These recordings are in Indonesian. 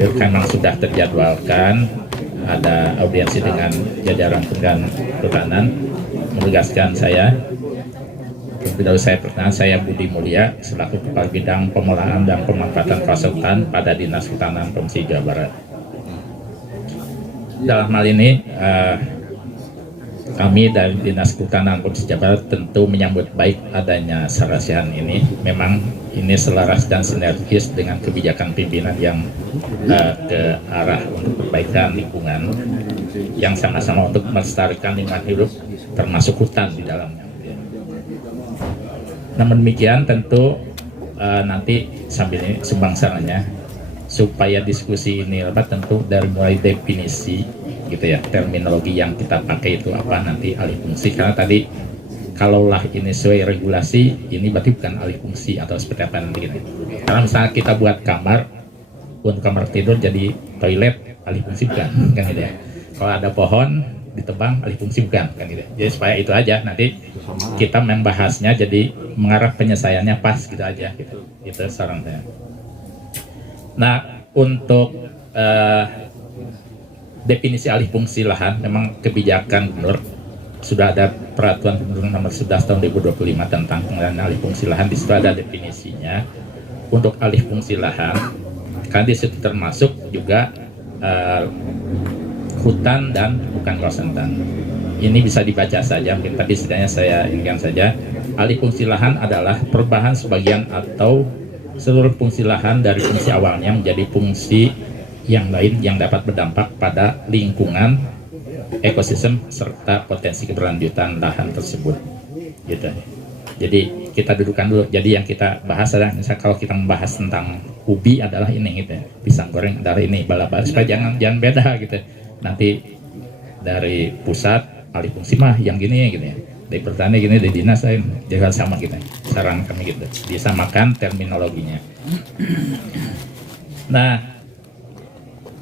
Memang sudah terjadwalkan ada audiensi dengan jajaran Kementerian Pertahanan. Menugaskan saya, tidak saya perkenalkan, saya Budi Mulya selaku Kepala Bidang Pemeliharaan dan Pemanfaatan Kawasan Hutan pada Dinas Kehutanan Provinsi Jawa Barat. Dalam hal ini kami dari Dinas Kehutanan Provinsi Jawa Barat tentu menyambut baik adanya sarasihan ini. Memang ini selaras dan sinergis dengan kebijakan pimpinan yang ke arah untuk perbaikan lingkungan, yang sama-sama untuk melestarikan lingkungan hidup termasuk hutan di dalamnya. Namun demikian tentu nanti sambil ini sumbangsananya supaya diskusi ini lebat, tentu dari mulai definisi gitu ya, terminologi yang kita pakai itu apa nanti alih fungsi, karena tadi kalaulah ini sesuai regulasi ini berarti bukan alih fungsi atau seperti apa nanti gitu. Karena misalnya kita buat kamar untuk kamar tidur jadi toilet, alih fungsi bukan kan gitu ya. Kalau ada pohon ditebang, alih fungsi bukan kan gitu. Jadi supaya itu aja nanti kita membahasnya jadi mengarah penyelesaiannya pas gitu aja gitu. Itu saran saya. Nah, untuk definisi alih fungsi lahan, memang kebijakan gubernur sudah ada peraturan gubernur nomor 11 tahun 2025 tentang pengelolaan alih fungsi lahan. Di situ ada definisinya untuk alih fungsi lahan, kan di situ termasuk juga hutan dan bukan kawasan hutan. Ini bisa dibaca saja, mungkin tadi setidaknya saya inginkan saja. Alih fungsi lahan adalah perubahan sebagian atau seluruh fungsi lahan dari fungsi awalnya menjadi fungsi yang lain yang dapat berdampak pada lingkungan, ekosistem, serta potensi keberlanjutan lahan tersebut. Gitu. Jadi kita dudukan dulu. Jadi yang kita bahas adalah, misalnya kalau kita membahas tentang ubi adalah ini gitu, pisang goreng adalah ini, bala-bala, supaya jangan beda gitu. Nanti dari pusat alih fungsi mah yang gini gitu ya, dari pertanian gini, dari dinas lain jangan sama gitu. Saran kami gitu, disamakan terminologinya. Nah,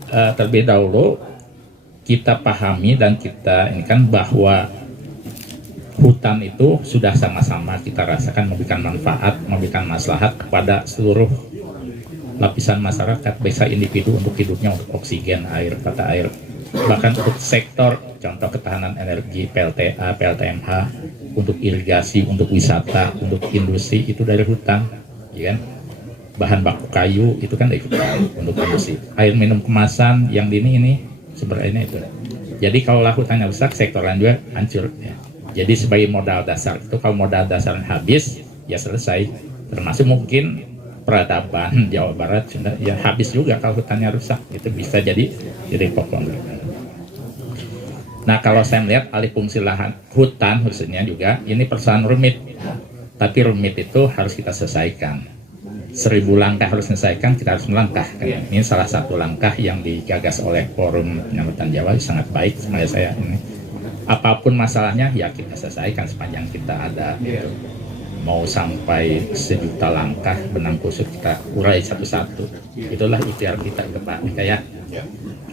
terlebih dahulu kita pahami dan kita ini kan bahwa hutan itu sudah sama-sama kita rasakan memberikan manfaat, memberikan maslahat kepada seluruh lapisan masyarakat, baik individu untuk hidupnya, untuk oksigen, air, tata air, bahkan untuk sektor contoh ketahanan energi, PLTA, PLTMH, untuk irigasi, untuk wisata, untuk industri itu dari hutan, ya kan? Bahan baku kayu itu kan dari hutan untuk industri. Air minum kemasan yang ini sumber airnya itu. Jadi kalau hutannya rusak, sektor lain juga hancur. Ya. Jadi sebagai modal dasar itu, kalau modal dasarnya habis, ya selesai. Termasuk mungkin peradaban Jawa Barat sudah ya habis juga kalau hutannya rusak. Itu bisa jadi pokok. Nah, kalau saya melihat alih fungsi lahan hutan khususnya juga ini persoalan rumit. Tapi rumit itu harus kita selesaikan. 1000 langkah harus selesaikan, kita harus melangkah. Ini salah satu langkah yang digagas oleh Forum Penyambutan Jawa, sangat baik sebenarnya saya ini. Apapun masalahnya ya kita selesaikan sepanjang kita ada. Mau sampai 1 juta langkah benang kusut kita urai satu-satu. Itulah ikhtiar kita ke depan kayak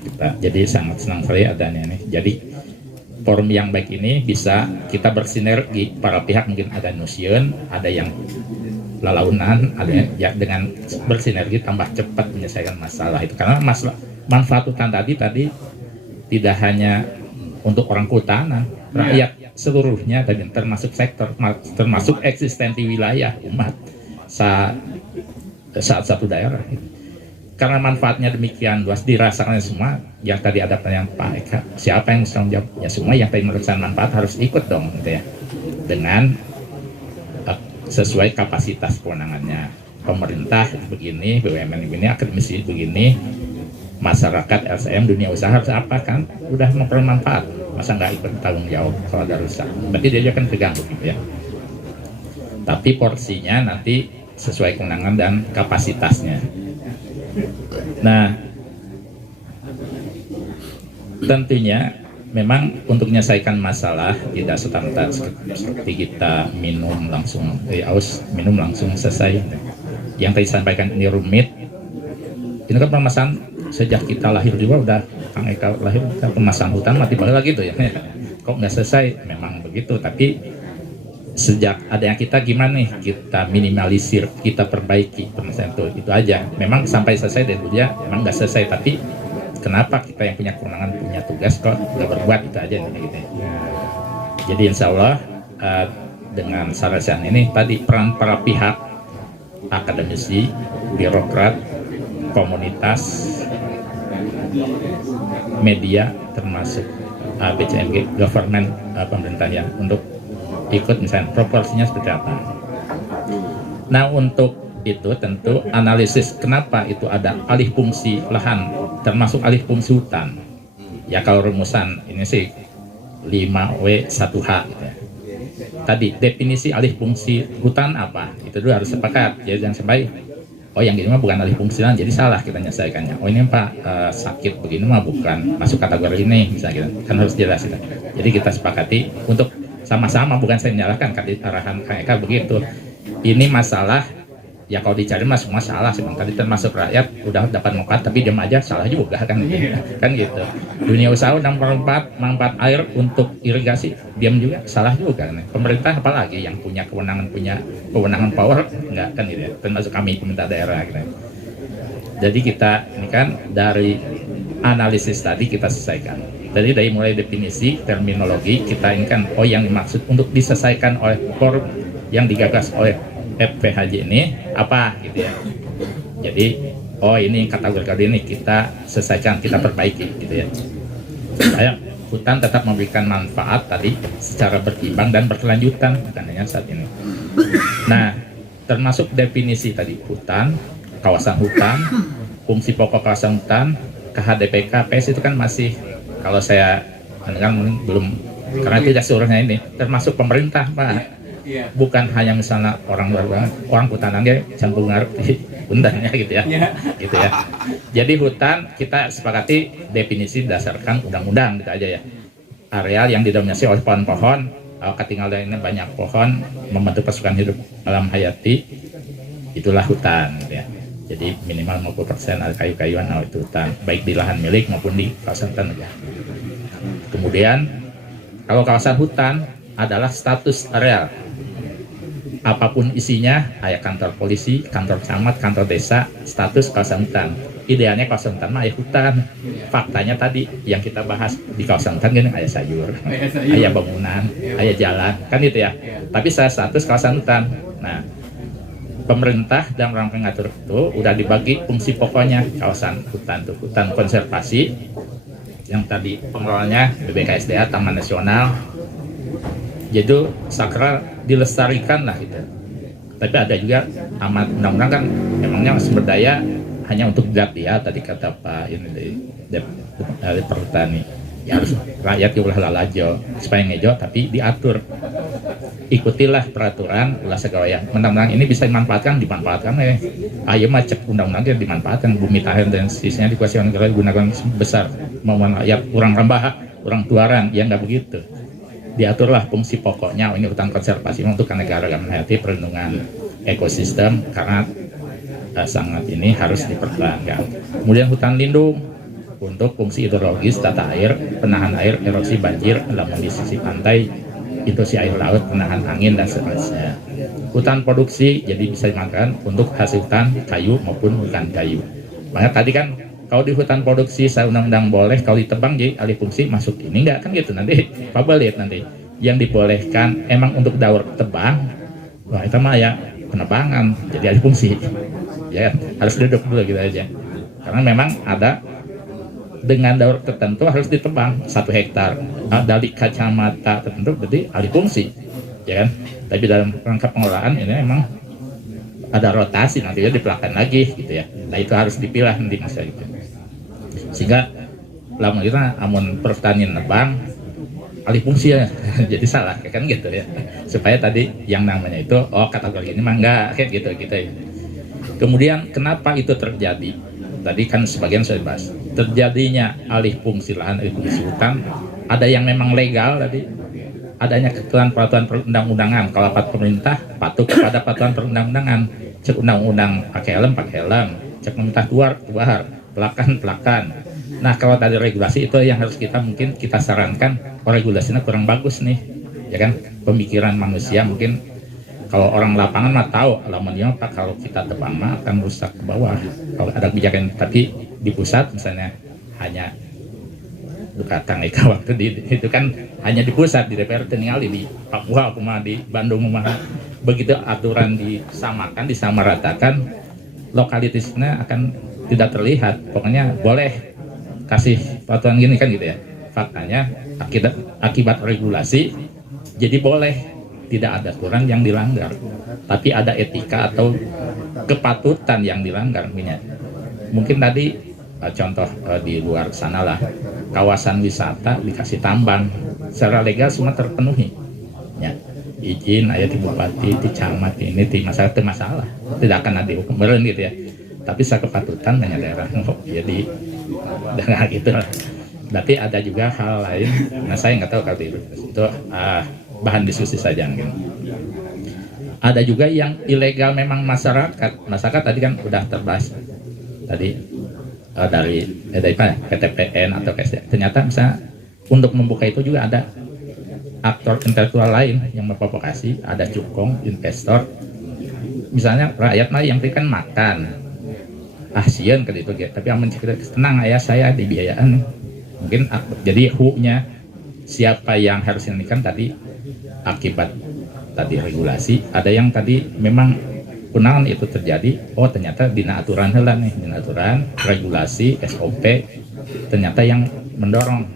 kita. Jadi sangat senang sekali adanya ini. Jadi forum yang baik ini bisa kita bersinergi para pihak, mungkin ada Nusion, ada yang lalaunan, ada ya, dengan bersinergi tambah cepat menyelesaikan masalah itu, karena masalah manfaat hutan tadi tidak hanya untuk orang kehutanan, rakyat seluruhnya tadi, termasuk sektor, termasuk eksistensi wilayah umat saat satu daerah. Karena manfaatnya demikian luas dirasakan semua. Yang tadi ada pertanyaan Pak Eka, siapa yang bisa menjawab? Ya semua yang tadi merasakan manfaat harus ikut dong, gitu ya, dengan sesuai kapasitas kewenangannya. Pemerintah begini, BUMN begini, akademisi begini, masyarakat, LSM, dunia usaha harus apa kan? Udah memperoleh manfaat, masa nggak ikut tanggung jawab kalau ada rusak? Berarti dia akan terganggu gitu ya. Tapi porsinya nanti sesuai kewenangan dan kapasitasnya. Nah, tentunya memang untuk menyelesaikan masalah tidak serta-merta seperti kita minum langsung aus, minum langsung selesai. Yang tadi sampaikan ini rumit. Ini kan permasalahan sejak kita lahir juga udah, Kang Eka lahir kita permasalahan hutan mati pada lagi tuh ya. Kok nggak selesai? Memang begitu. Tapi sejak adanya kita gimana nih kita minimalisir, kita perbaiki itu aja. Memang sampai selesai dan dia memang nggak selesai, tapi kenapa kita yang punya kewenangan punya tugas kok nggak berbuat, itu aja nih, gitu. Jadi insya Allah dengan saran ini tadi peran para pihak, akademisi, birokrat, komunitas, media, termasuk BCMG, government, pemerintah ya, untuk ikut misalnya proporsinya seperti apa. Nah untuk itu tentu analisis kenapa itu ada alih fungsi lahan, termasuk alih fungsi hutan. Ya kalau rumusan ini sih 5W1H gitu ya. Tadi definisi alih fungsi hutan apa? Itu dulu harus sepakat. Jadi jangan sampai oh yang ini mah bukan alih fungsi lahan, jadi salah kita menyelesaikannya. Oh ini Pak sakit begini mah bukan masuk kategori ini, misalnya gitu. Kan harus jelas gitu. Jadi kita sepakati untuk sama-sama, bukan saya menyalahkan arahan Kang Eka begitu. Ini masalah ya kalau dicari mah semua salah sih Bang. Tadi termasuk rakyat udah dapat manfaat tapi diam aja, salah juga kan gitu. Kan gitu. Dunia usaha udah manfaat air untuk irigasi, diam juga, salah juga kan. Pemerintah apalagi yang punya kewenangan power enggak kan gitu ya. Termasuk kami pemerintah daerah gitu. Jadi kita ini kan dari analisis tadi kita selesaikan. Jadi dari mulai definisi, terminologi kita ini kan oh yang dimaksud untuk diselesaikan oleh forum yang digagas oleh FPHJ ini apa gitu ya. Jadi oh ini kategori ini kita selesaikan, kita perbaiki gitu ya. Supaya hutan tetap memberikan manfaat tadi secara berkembang dan berkelanjutan, bukan hanya saat ini. Nah, termasuk definisi tadi hutan, kawasan hutan, fungsi pokok kawasan hutan, KHDPK, PS itu kan masih kalau saya kan belum, karena tidak seluruhnya ini termasuk pemerintah Pak. Bukan hanya misalnya orang hutanannya campur ngerti hutannya gitu ya. Gitu ya. Jadi hutan kita sepakati definisi berdasarkan undang-undang gitu aja ya. Areal yang didominasi oleh pohon-pohon, ketinggalan ini banyak pohon membentuk pasukan hidup alam hayati, itulah hutan gitu ya. Jadi minimal 50% ada kayu-kayuan itu hutan, baik di lahan milik maupun di kawasan hutan aja. Kemudian kalau kawasan hutan adalah status areal, apapun isinya, kayak kantor polisi, kantor camat, kantor desa, status kawasan hutan. Idealnya kawasan hutan mah hutan. Faktanya tadi yang kita bahas di kawasan hutan kan ada sayur, ada bangunan, ada jalan, kan gitu ya. Tapi saya status kawasan hutan. Nah, pemerintah dalam rangka mengatur itu udah dibagi fungsi pokoknya kawasan hutan tuh, hutan konservasi yang tadi pengelolanya BBKSDA, Taman Nasional. Jadi sakral dilestarikan lah gitu. Tapi ada juga amat undang-undang kan emangnya sumber daya hanya untuk zat ya, tadi kata Pak ini dari perhutani. Ya harus rakyat diulah lalajo supaya ngejo tapi diatur. Ikutilah peraturan ulah segala yang undang-undang ini bisa dimanfaatkan ayo mah cek undang-undang dia dimanfaatkan, bumi tahir dan sisanya dikuasai negara digunakan besar mau rakyat kurang rambah kurang tuaran ya nggak begitu. Diaturlah fungsi pokoknya ini hutan konservasi untuk negara hayati perlindungan ekosistem karena sangat ini harus dipertahankan. Kemudian hutan lindung untuk fungsi hidrologis, tata air, penahan air, erosi banjir, lamun di sisi pantai, intrusi air laut, penahan angin dan seterusnya. Hutan produksi jadi bisa dimakan untuk hasil hutan kayu maupun bukan kayu. Makanya tadi kan kalau di hutan produksi saya undang-undang boleh, kalau ditebang jadi alih fungsi masuk ini enggak kan gitu nanti Pak lihat nanti yang dibolehkan emang untuk daur tebang, wah itu mah ya penebangan jadi alih fungsi ya harus duduk dulu gitu aja karena memang ada dengan daur tertentu harus ditebang 1 hektar dari kacamata tertentu berarti alih fungsi ya kan. Tapi dalam rangka pengelolaan ini memang ada rotasi nanti dipelakan lagi gitu ya. Nah itu harus dipilah nanti masa itu sehingga lama kita amun pertanian nebang alih fungsi ya jadi salah kan gitu ya supaya tadi yang namanya itu oh kategori ini mah enggak kayak gitu ya. Kemudian kenapa itu terjadi? Tadi kan sebagian saya bahas terjadinya alih fungsi lahan, alih fungsi hutan, ada yang memang legal tadi, adanya ketentuan peraturan perundang-undangan. Kalau pemerintah patuh kepada peraturan perundang-undangan, cek undang-undang pakai helm, cek pemerintah keluar, pelakan. Nah kalau tadi regulasi itu yang harus kita mungkin kita sarankan, oh regulasinya kurang bagus nih, ya kan, pemikiran manusia mungkin kalau orang lapangan mah tahu alamannya apa, kalau kita tebang mah akan rusak ke bawah kalau ada kebijakan. Tapi di pusat misalnya hanya Dukatang Eka waktu itu kan hanya di pusat, di DPR ningali di Papua cuma di Bandung mah begitu aturan disamakan, disamaratakan, lokalitasnya akan tidak terlihat. Pokoknya boleh kasih peraturan gini kan gitu ya. Faktanya akibat regulasi jadi boleh, tidak ada aturan yang dilanggar, tapi ada etika atau kepatutan yang dilanggar. Mungkin tadi contoh di luar sana lah, kawasan wisata dikasih tambang secara legal semua terpenuhi ya, izin ayat di bupati, di camat, ini di masyarakat itu masalah, tidak akan ada hukum beren gitu ya. Tapi saya kepatutan banyak daerah jadi dengan gitu. Berarti ada juga hal lain, nah saya nggak tahu kalau itu bahan diskusi saja mungkin. Ada juga yang ilegal memang masyarakat tadi kan udah terbahas tadi dari PTPN atau KSD. Ternyata misalnya untuk membuka itu juga ada aktor intelektual lain yang memprovokasi, ada cukong, investor. Misalnya rakyat mah yang kan makan, sieun ke itu, tapi aman tenang ayah saya dibiayaan. Mungkin jadi hu-nya siapa yang harus dinaikkan tadi akibat tadi regulasi. Ada yang tadi memang kunaon itu terjadi, oh ternyata dina aturan heula nih, dina aturan regulasi SOP ternyata yang mendorong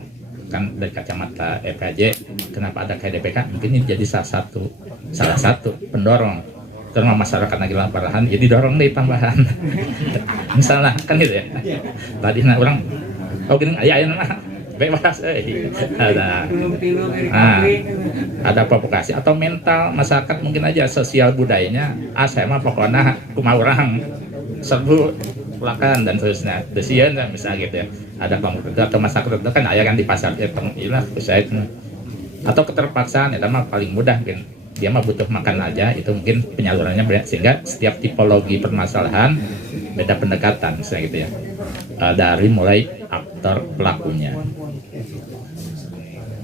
kan dari kacamata EPJ kenapa ada KDPK, mungkin ini jadi salah satu pendorong terutama masyarakat lagi laparan, jadi dorong deh tambahan misalnya kan gitu ya. Tadi orang gini ayah mah bebas ada provokasi atau mental masyarakat mungkin aja, sosial budayanya saya mah pokoknya kumaha orang serbu lakan dan seterusnya desian misalnya gitu ya. Ada kelompok atau masyarakat itu kan ayah kan di pasar ilah atau keterpaksaan itu mah paling mudah mungkin dia mah butuh makan aja, itu mungkin penyalurannya beda, sehingga setiap tipologi permasalahan beda pendekatan misalnya gitu ya. Dari mulai aktor pelakunya.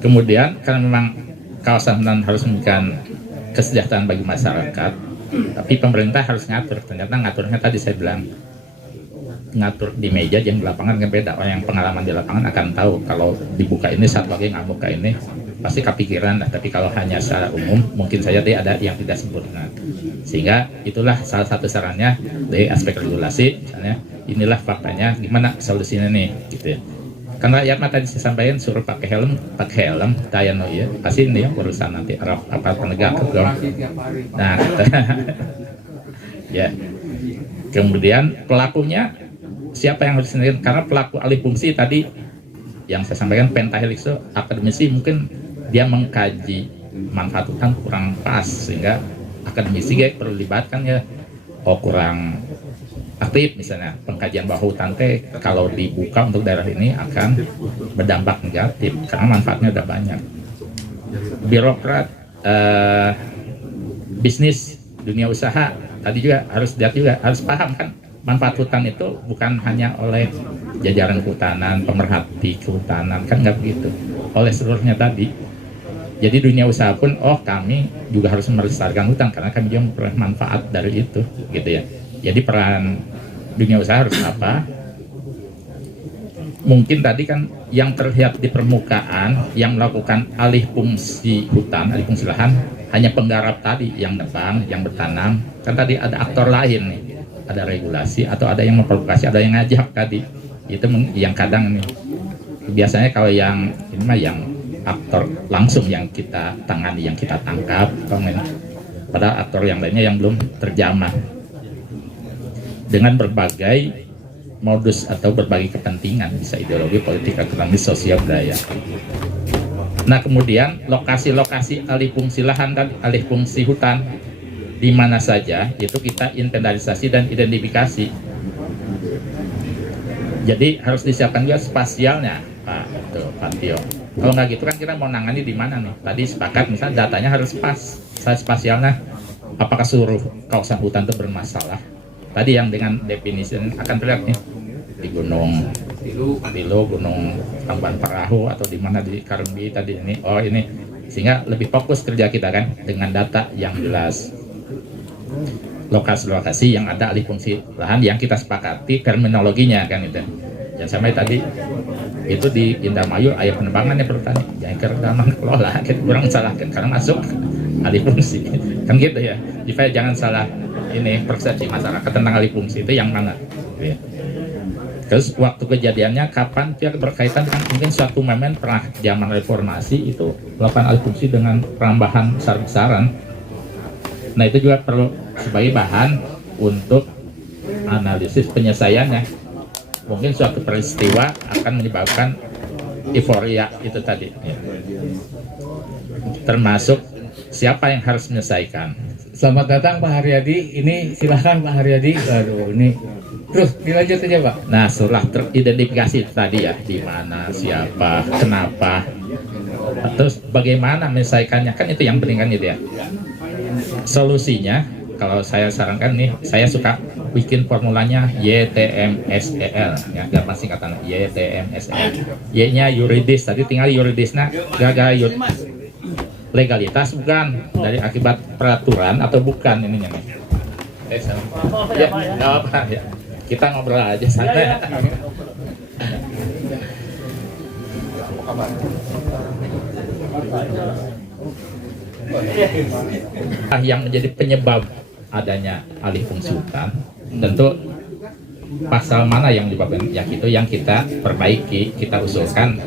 Kemudian karena memang kawasan hutan harus memberikan kesejahteraan bagi masyarakat, tapi pemerintah harus ngatur. Ternyata ngaturnya tadi saya bilang ngatur di meja, yang di lapangan kan beda. Orang yang pengalaman di lapangan akan tahu kalau dibuka ini satu lagi nggak buka ini pasti kepikiran. Tapi kalau hanya secara umum mungkin saja dia ada yang tidak sempurna. Sehingga itulah salah satu sarannya dari aspek regulasi, misalnya inilah faktanya, gimana solusinya nih gitu ya. Karena rakyat mah tadi saya sampaikan suruh pakai helm, dayano ya pasti ini ya urusan nanti aparat penegak hukum. Nah ya, kemudian pelakunya siapa yang harus sendiri, karena pelaku alih fungsi tadi yang saya sampaikan pentahelix itu akademisi mungkin dia mengkaji manfaat hutan kurang pas, sehingga akademisi perlu dilibatkan ya, kurang aktif misalnya pengkajian bahwa hutan kalau dibuka untuk daerah ini akan berdampak negatif karena manfaatnya udah banyak. Birokrat, bisnis, dunia usaha tadi juga harus lihat juga, harus paham kan manfaat hutan itu bukan hanya oleh jajaran kehutanan, pemerhati kehutanan, kan nggak begitu, oleh seluruhnya tadi. Jadi dunia usaha pun kami juga harus melestarikan hutan karena kami juga memperoleh manfaat dari itu gitu ya. Jadi peran dunia usaha harus apa? Mungkin tadi kan yang terlihat di permukaan yang melakukan alih fungsi hutan, alih fungsi lahan hanya penggarap tadi, yang nebang, yang bertanam. Kan tadi ada aktor lain nih, ada regulasi atau ada yang memprovokasi, ada yang ngajak tadi. Itu yang kadang nih. Biasanya kalau yang ini mah yang aktor langsung yang kita tangani, yang kita tangkap, padahal aktor yang lainnya yang belum terjamah dengan berbagai modus atau berbagai kepentingan, bisa ideologi, politik, ekonomi, sosial, budaya. Nah kemudian lokasi-lokasi alih fungsi lahan dan alih fungsi hutan di mana saja itu kita inventarisasi dan identifikasi. Jadi harus disiapkan juga spasialnya, Pak Tio. Kalau nggak gitu kan kita mau nangani di mana nih? Tadi sepakat misalnya datanya harus pas, spasialnya apakah seluruh kawasan hutan itu bermasalah? Tadi yang dengan definisi akan terlihat nih di Gunung Tilo, Gunung Tamban Perahu atau di mana di Karumbi tadi ini, ini sehingga lebih fokus kerja kita kan dengan data yang jelas, lokasi-lokasi yang ada alih fungsi lahan yang kita sepakati terminologinya kan itu. Yang sampai tadi itu di Indramayu ayah penebangannya pertani jangan keredaman kelola kita kurang salahkan karena masuk alih fungsi kan gitu ya. Jadi jangan salah ini persepsi masyarakat tentang alih fungsi itu yang mana ya. Terus waktu kejadiannya kapan dia berkaitan dengan mungkin suatu momen pernah zaman reformasi itu melakukan alih fungsi dengan penambahan besar-besaran. Nah itu juga perlu sebagai bahan untuk analisis penyelesaiannya. Mungkin suatu peristiwa akan menyebabkan euforia itu tadi ya. Termasuk siapa yang harus menyelesaikan. Selamat datang Pak Haryadi. Ini silahkan Pak Haryadi. Aduh, ini terus dilanjut aja Pak. Nah setelah teridentifikasi tadi ya, di mana, siapa, kenapa, terus bagaimana menyelesaikannya, kan itu yang penting kan itu ya. Solusinya kalau saya sarankan nih, saya suka bikin formulanya YTMSEL ya, gampang singkatan YTMSEL. Y-nya yuridis, tadi tinggal yuridisnya gagal legalitas bukan dari akibat peraturan atau bukan ininya nih. Ya, nggak apa ya. Kita ngobrol aja santai. Yang menjadi penyebab adanya alih fungsi hutan, tentu pasal mana yang menyebabkan ya itu yang kita perbaiki, kita usulkan.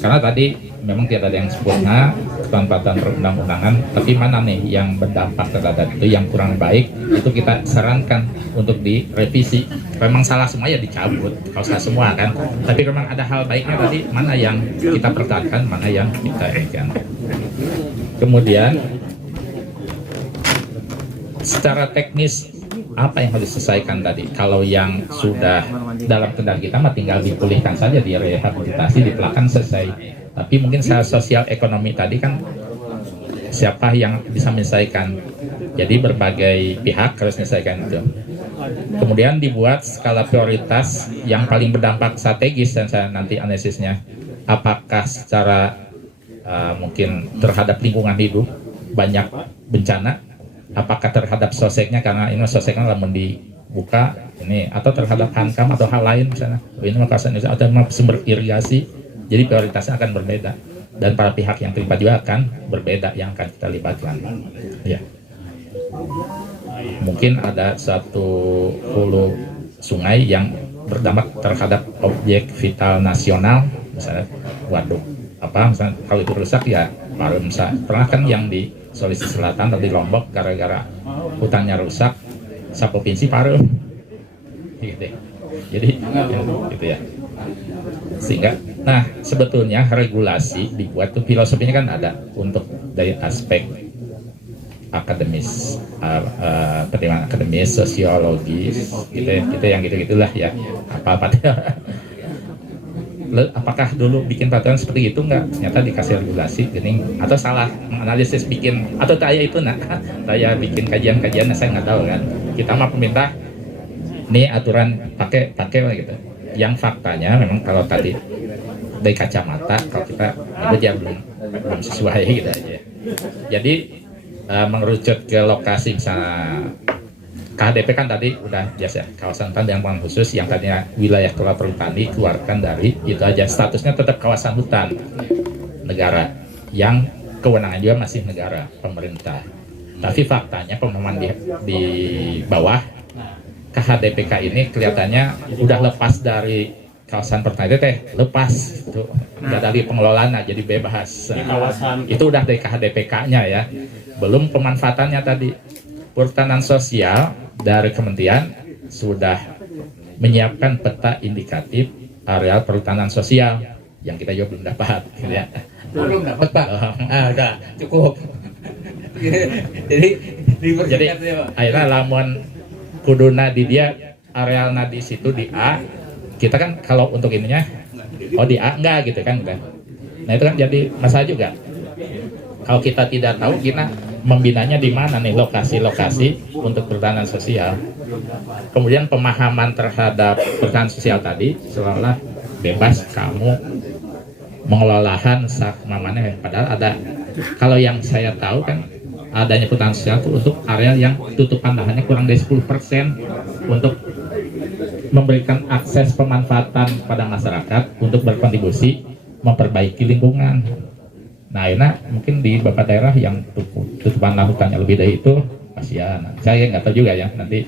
Karena tadi memang tidak ada yang sempurna ketentuan perundang-undangan, tapi mana nih yang berdampak terhadap itu yang kurang baik, itu kita sarankan untuk direvisi. Memang salah semua ya dicabut, kalau salah semua kan, tapi memang ada hal baiknya tadi, mana yang kita pertahankan, mana yang kita ikan. Kemudian secara teknis apa yang harus diselesaikan tadi? Kalau yang sudah dalam kendali kita mah tinggal dipulihkan saja, direhabilitasi, dipelakan, selesai. Tapi mungkin secara sosial ekonomi tadi kan siapa yang bisa menyelesaikan? Jadi berbagai pihak harus menyelesaikan itu. Kemudian dibuat skala prioritas yang paling berdampak strategis dan saya nanti analisisnya. Apakah secara mungkin terhadap lingkungan hidup banyak bencana? Apakah terhadap soseknya karena ini soseknya lamun dibuka ini, atau terhadap hankam atau hal lain misalnya ini mah kawasan atau sumber irigasi, jadi prioritasnya akan berbeda dan para pihak yang terlibat juga akan berbeda yang akan kita libatkan ya. Mungkin ada satu hulu sungai yang berdampak terhadap objek vital nasional misalnya waduk apa misalnya, kalau itu rusak ya baru misalnya pernah kan yang di Sulawesi Selatan atau di Lombok gara-gara hutannya rusak, saprovinsi paruh, gitu. Jadi gitu ya. Sehingga, nah sebetulnya regulasi dibuat tuh filosofinya kan ada untuk dari aspek akademis, pertimbangan akademis, sosiologis, gitu yang gitu-gitulah ya. Apa-apa. Apakah dulu bikin peraturan seperti itu enggak? Ternyata dikasih regulasi gini atau salah menganalisis bikin atau saya itu saya bikin kajian-kajian saya nggak tahu kan. Kita mah pemerintah nih aturan pakai gitu. Yang faktanya memang kalau tadi dari kacamata kalau kita itu ya belum sesuai gitu aja. Jadi mengerucut ke lokasi misalnya KHDP kan tadi udah jelas ya, kawasan hutan yang khusus yang tadinya wilayah kelola perhutani keluarkan dari itu aja, statusnya tetap kawasan hutan negara yang kewenangan juga masih negara pemerintah. Tapi faktanya pemahaman di bawah KHDPK ini kelihatannya udah lepas dari kawasan pertanian teh, lepas itu udah dari pengelolaan jadi bebas. Itu udah dari KHDPK-nya ya, belum pemanfaatannya tadi. Perhutanan sosial dari kementerian sudah menyiapkan peta indikatif areal perhutanan sosial yang kita juga belum dapat gitu ya. Belum dapat Pak. Udah cukup. jadi akhirnya lamun kuduna di dia areal di situ di A, kita kan kalau untuk ininya di A enggak gitu kan udah. Nah itu kan jadi masalah juga. Kalau kita tidak tahu kita membinanya di mana nih lokasi-lokasi untuk perhutanan sosial. Kemudian pemahaman terhadap perhutanan sosial tadi seolah-olah bebas kamu mengelola lahan sak mamanya, padahal ada Kalau yang saya tahu kan adanya hutan sosial itu untuk area yang tutupan lahannya kurang dari 10% untuk memberikan akses pemanfaatan pada masyarakat untuk berkontribusi memperbaiki lingkungan. Nah, ini mungkin di beberapa daerah yang tutupan hutannya lebih dari itu, kasihan. Saya nggak tahu juga ya nanti.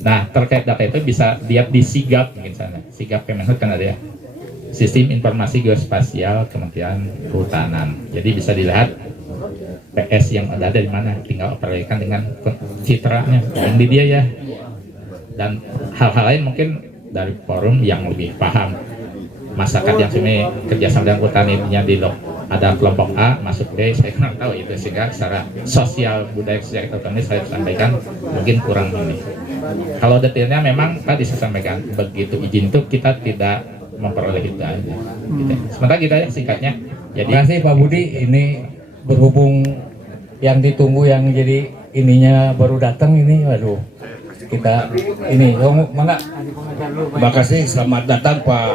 Nah, terkait data itu bisa lihat di SIGAP mungkin sana. SIGAP Kemenhub kan ada ya. Sistem Informasi Geospasial Kementerian Kehutanan. Jadi bisa dilihat PS yang ada di mana, tinggal operasikan dengan citranya yang di dia ya. Dan hal-hal lain mungkin dari forum yang lebih paham. Masyarakat yang sini kerjasama dengan petaninya di ada kelompok A masuk B, saya kurang tahu itu, sehingga secara sosial budaya sejak ekonomi saya sampaikan mungkin kurang ini. Kalau detailnya memang tadi saya sampaikan begitu izin itu kita tidak memperoleh itu aja. Gitu. Sementara kita singkatnya. Jadi, terima kasih Pak Budi, ini berhubung yang ditunggu yang jadi ininya baru datang ini, waduh kita ini, mangga. Terima kasih, selamat datang Pak